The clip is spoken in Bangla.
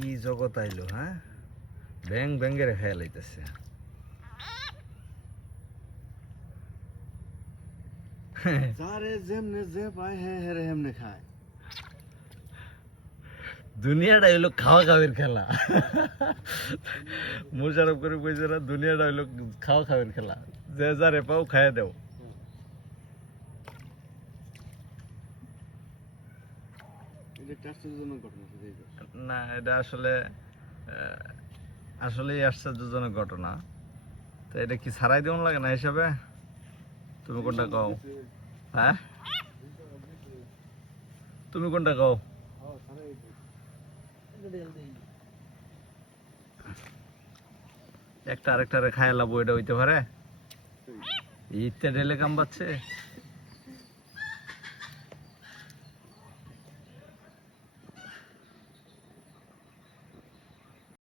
কি জগৎ আইলো, হ্যাঁ? ব্যাং ব্যাঙ্গের খেয়াল লাইতেছে। যারে যেমনে যে পায় হেরে হেমনে খায়। দুনিয়াটা হইলো খাওয়া খাওয়ার খেলা। মোশারফ করে কইছে না, দুনিয়াটা হইলো খাওয়া খাওয়ার খেলা, যে যারে পাও খাইয়া দেও। এটা একটা আশ্চর্যজনক ঘটনা। না, এটা আসলে আসলেই আশ্চর্যজনক ঘটনা। তো এটা কি ছাড়াই দেওয়ান লাগে না হিসাবে? তুমি কোনটা কও? হ্যাঁ, তুমি কোনটা কও? একটা আরেকটারে খায় লাভ, এটা হইতে পারে? ইত্যা ঢেলে কাম বাচ্ছে।